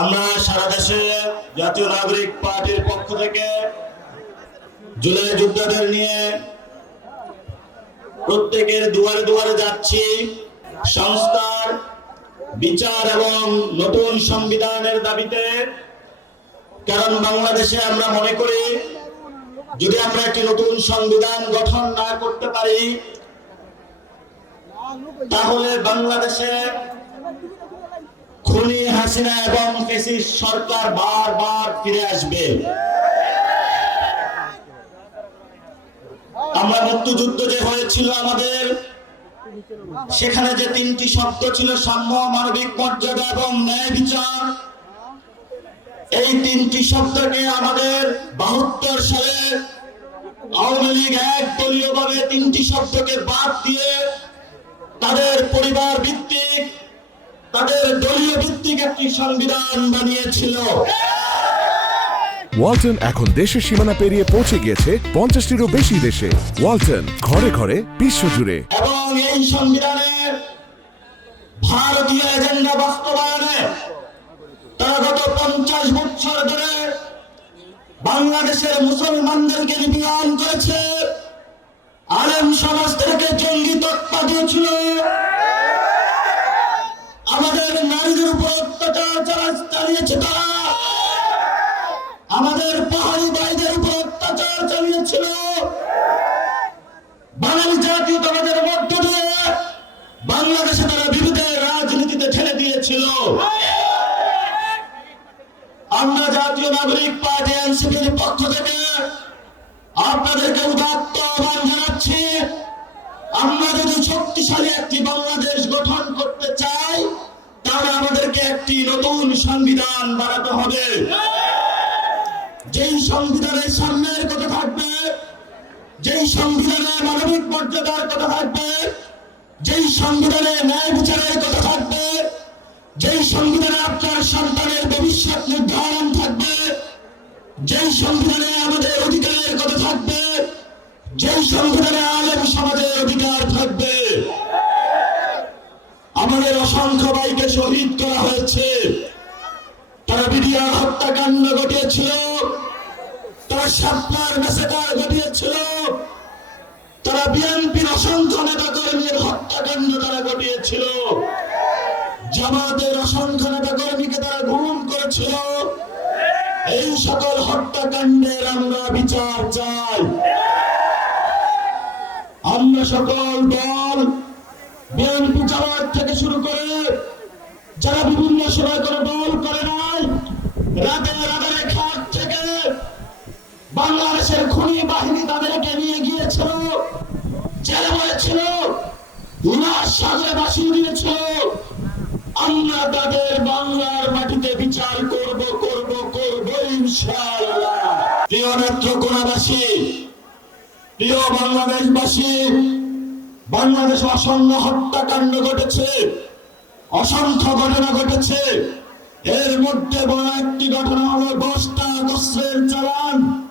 আমরা সারা দেশে জাতীয় নাগরিক পার্টির পক্ষ থেকে জুলাই যোদ্ধাদের নিয়ে প্রত্যেকের দুয়ারে দুয়ারে যাচ্ছি। সংস্কার, বিচার এবং নতুন সংবিধানের দাবিতে। কারণ বাংলাদেশে আমরা মনে করি, যদি আমরা একটি নতুন সংবিধান গঠন না করতে পারি, তাহলে বাংলাদেশে হাসিনা এবং ফেসিস্ট সরকার বারবার ফিরে আসবে। আমরা মুক্তিযুদ্ধ যে হয়েছিল আমাদের, সেখানে যে তিনটি শব্দ ছিল, সাম্য, মানবিক মর্যাদা এবং ন্যায় বিচার। এই তিনটি শব্দকে আমাদের বাহাত্তর সালে আওয়ামী লীগ এক দলীয় ভাবে তিনটি শব্দকে বাদ দিয়ে তাদের পরিবার ভিত্তিক তাদের দলীয় ভিত্তিক একটি সংবিধান বানিয়েছিল। ওয়ালটন এখন দেশের সীমানা পেরিয়ে পৌঁছে গিয়েছে পঞ্চাশটিরও বেশি দেশে। ওয়ালটন ঘরে ঘরে বিশ্বজুড়ে এবং এই সংবিধানে ভারতীয় এজেন্ডা বাস্তবায়নে তারা গত পঞ্চাশ বছর ধরে বাংলাদেশের মুসলমানদেরকে নিপীড়ন করেছে। আলেম সমাজ থেকে জঙ্গি তত্ত্বা দিয়েছিল আমাদের নারীদের উপর অত্যাচার চালা- চালিয়েছে তারা আমাদের পাহাড়ি ভাইদের উপর অত্যাচার চালিয়েছিল। বাঙালি জাতীয়তাবাদের মধ্য দিয়ে বাংলাদেশে তারা বিরোধের রাজনীতিতে ঠেলে দিয়েছিল। আমরা জাতীয় নাগরিক পার্টি এনসিপির পক্ষ থেকে আপনাদেরকে উদাত্ত আহ্বান জানাচ্ছি। আমরা যদি শক্তিশালী একটি বাংলাদেশ নতুন সংবিধান বানাতে হবে। যেই সংবিধানের সামনের কথা থাকবে, যেই সংবিধানে মানবিক মর্যাদার কথা থাকবে, যেই সংবিধানে ন্যায় বিচারের কথা থাকবে, যেই সংবিধানে আপনার সন্তানের ভবিষ্যৎ নির্ধারণ থাকবে, যেই সংবিধানে আমাদের অধিকারের কথা থাকবে, যেই সংবিধানে আলেম সমাজের অধিকার থাকবে আমাদের অসংখ্য ভাইকে শহীদ করা হয়েছে। তারা বিডিআর হত্যাকাণ্ড ঘটিয়েছিল, তারা সাতবার মেসেকার ঘটিয়েছিল, তারা বিএনপির অসংখ্য নেতা কর্মীর হত্যাকাণ্ড তারা ঘটিয়েছিল, জামাতের অসংখ্য নেতা কর্মীকে তারা গুম করেছিল। এই সকল হত্যাকাণ্ডের আমরা বিচার চাই। আমরা সকল দল বিএনপি জামাত থেকে শুরু করে যারা বিভিন্ন সময় করে দল করে নাই রাতে খাট থেকে বাংলাদেশের খুনি বাহিনী তাদেরকে নিয়ে গিয়েছিল, জেলে আমরা তাদের বাংলার মাটিতে বিচার বাংলাদেশবাসী বাংলাদেশ অসংখ্য হত্যাকাণ্ড ঘটেছে। অসংখ্য ঘটনা ঘটেছে। এর মধ্যে বড় একটি ঘটনা হলো, দশটা অস্ত্রের চালান।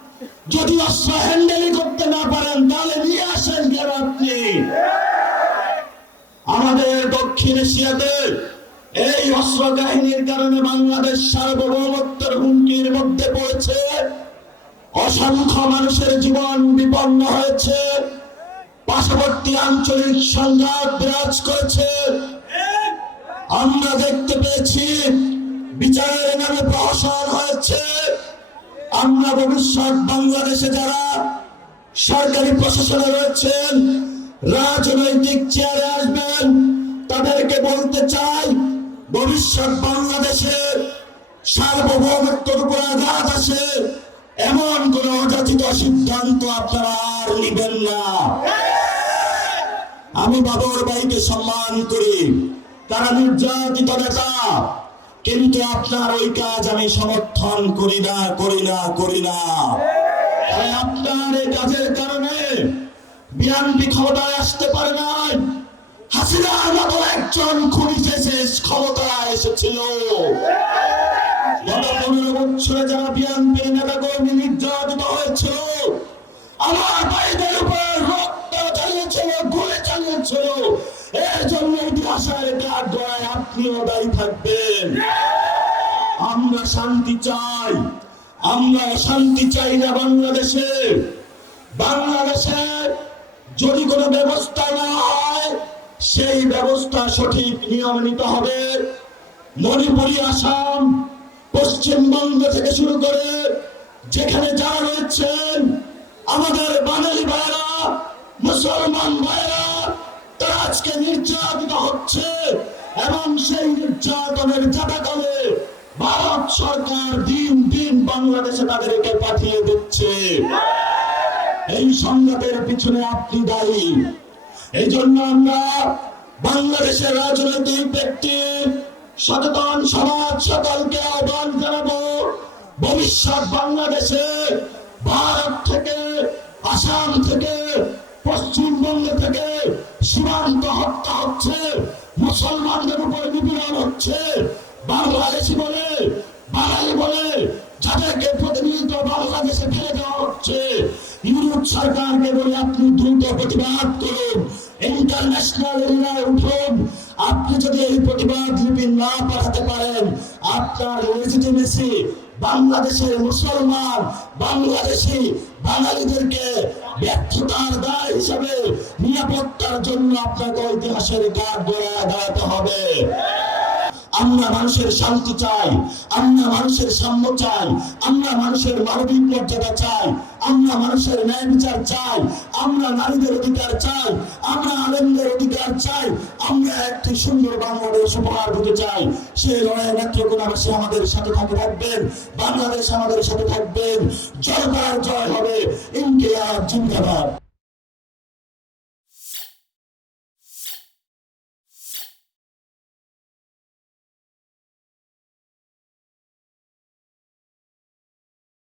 যদি অস্ত্র হ্যান্ডেলই করতে না পারেন, তাহলে নিয়ে আসেন কেন আপনি? আমাদের দক্ষিণ এশিয়াতে এই অস্ত্র কাহিনীর কারণে বাংলাদেশ সার্বভৌমত্বের হুমকির মধ্যে পড়েছে। অসংখ্য মানুষের জীবন বিপন্ন হয়েছে। পার্শ্ববর্তী আঞ্চলিক সংঘাত বিরাজ করেছে। আমরা দেখতে পেয়েছি, বিচারের নামে প্রহসন হয়েছে। আমরা ভবিষ্যৎ বাংলাদেশে যারা সরকারি প্রশাসনে রয়েছেন, রাজনৈতিক চেয়ারে আসবেন, তাদেরকে বলতে চাই, ভবিষ্যৎ বাংলাদেশে সার্বভৌমত্বের উপর আঘাত আসে, এমন কোন অযাচিত সিদ্ধান্ত আপনারা আর নিবেন না। আমি বাবর ভাইকে সম্মান করি। তারা নির্যাতিত নেতা। কিন্তু আপনার ওই কাজ আমি সমর্থন করি না করি না করি না। আপনার এই কাজের কারণে বিএনপি ক্ষমতায় আসতে পারে নাই। হাসিনার মতো একজন খুনি ফেসেস ক্ষমতায় এসেছিল। গত পনেরো বছরে যারা বিএনপির নেতা কর্মী নির্যাতিত হয়েছিল, আমার ভাইদের চালিয়েছিল এর জন্য ইতিহাসের কাঠ গড়ায় আপনিও দায়ী থাকবেন। আমরা শান্তি চাই, আমরা শান্তি চাই না বাংলাদেশে। যদি কোনো ব্যবস্থা না হয়, সেই ব্যবস্থা সঠিক নিয়ম নিতে হবে। মণিপুরি, আসাম, পশ্চিমবঙ্গ থেকে শুরু করে যেখানে যারা রয়েছেন, আমাদের বাঙালি ভাইরা মুসলমান ভাইরা আজকে নির্যাতিত হচ্ছে এবং সেই নির্যাতনের জাতাকলে ভারত সরকার দিন দিন বাংলাদেশে তাদেরকে পাঠিয়ে দিচ্ছে। এই সংঘাতের পিছনে আপনি দায়ী। এই জন্য আমরা বাংলাদেশের রাজনৈতিক ব্যক্তি, সচেতন সমাজ সকলকে আহ্বান জানাব, ভবিষ্যৎ বাংলাদেশে ভারত থেকে, আসাম থেকে, পশ্চিমবঙ্গ থেকে সীমান্ত হত্যা হচ্ছে, মুসলমানদের উপর নিপীড়ন হচ্ছে। বাংলাদেশি বলে, বাঙালি বলে, যাদেরকে প্রতিনিয়ত বাংলাদেশে ফেলে দেওয়া হচ্ছে, ইউরোপ সরকারকে বলে আপনি দ্রুত প্রতিবাদ করুন ইন্টারন্যাশনাল এরিয়ায় উঠুন। আপনি যদি এই প্রতিবাদ লিপি না পাঠাতে পারেন, আপনার লেজিটিমেসি বাংলাদেশের মুসলমান, বাংলাদেশি বাঙালিদেরকে ব্যর্থতার দায় হিসাবে নিরাপত্তার জন্য আপনাকে ইতিহাসের কাঠ গড়ায় দাঁড়াতে হবে। আমরা মানুষের শান্তি চাই, আমরা মানুষের সাম্য চাই, আমরা মানুষের মানবিক মর্যাদা চাই, আমরা মানুষের ন্যায় বিচার চাই, আমরা নারীদের অধিকার চাই, আমরা আনন্দের অধিকার চাই, আমরা একটি সুন্দর বাংলাদেশ উপহার দিতে চাই। সেই লড়াই নেত্রকোনাবাসী আমাদের সাথে থাকে থাকবেন, বাংলাদেশ আমাদের সাথে থাকবেন। জয় জয় হবে। ইন্ডিয়া জিন্দাবাদ।